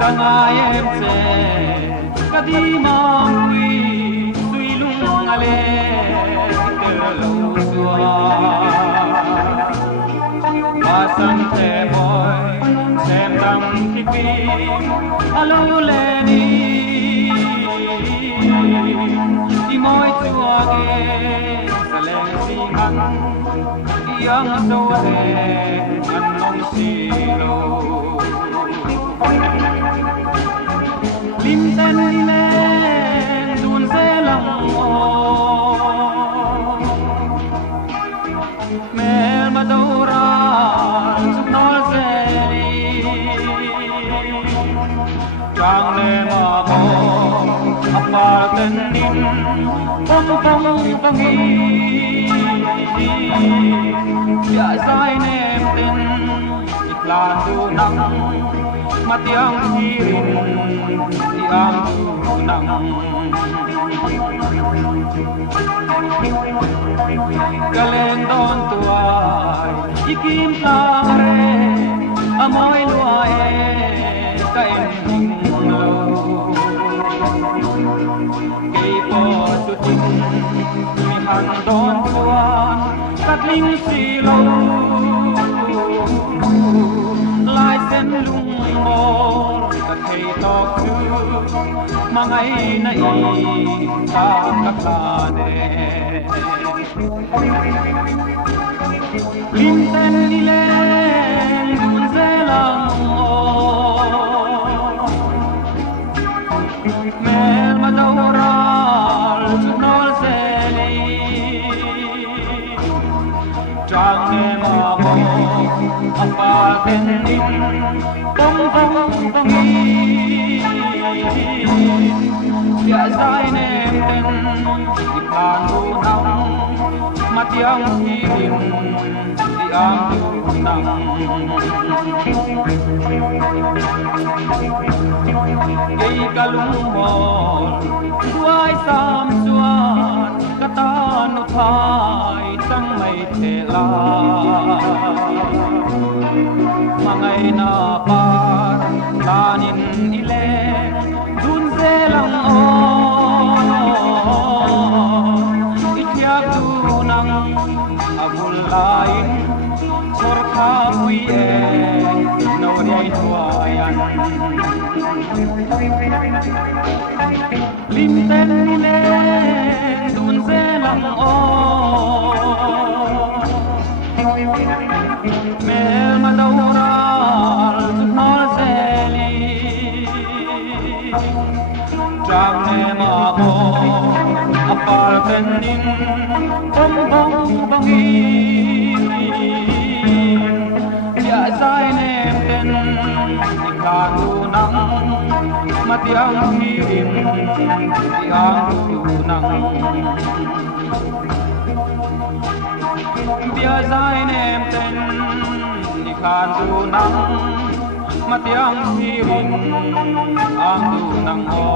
Kangai em se kadi mang quy suy lung ale tơ lâu xua masan te boy sem dam kipi alo le ni di moi chua ge sale si han yang so le an nong si lo lim sen le dun se lang o mel madora suk nol se chang le ma mo apa ten nin pom pom pom hi ya sai nem tin iklan du nang matiang hirin tiang du nang galen don tuai ikim tare amoy luae kain lo kay po tuting mi han don tuan katling silo lai sen lung mo ka thei tok chu mangai na i ta ka ta de lim sen ni le dun se lang mo mel ma dora chu nol se li chang ne ma mo apa ten nin pom pom pom hi ya sai nem ten ikhan du nang matiang hirin tiang du nang gay kalung hol duai sam suan katan uthai tang mai thela mangai na par tanin ile dun se lang o ityak du nang agul lain sor kha pui e no dei huayan lim ten ile dun se lang o mel madora nol se li chang ne ma mo apal ten nin pom pom pom hi ya sai nem ten ikhan du nang matiang hirin tiang du nang dia sai nem ten ikhan du nang matiang hirin ang du nang o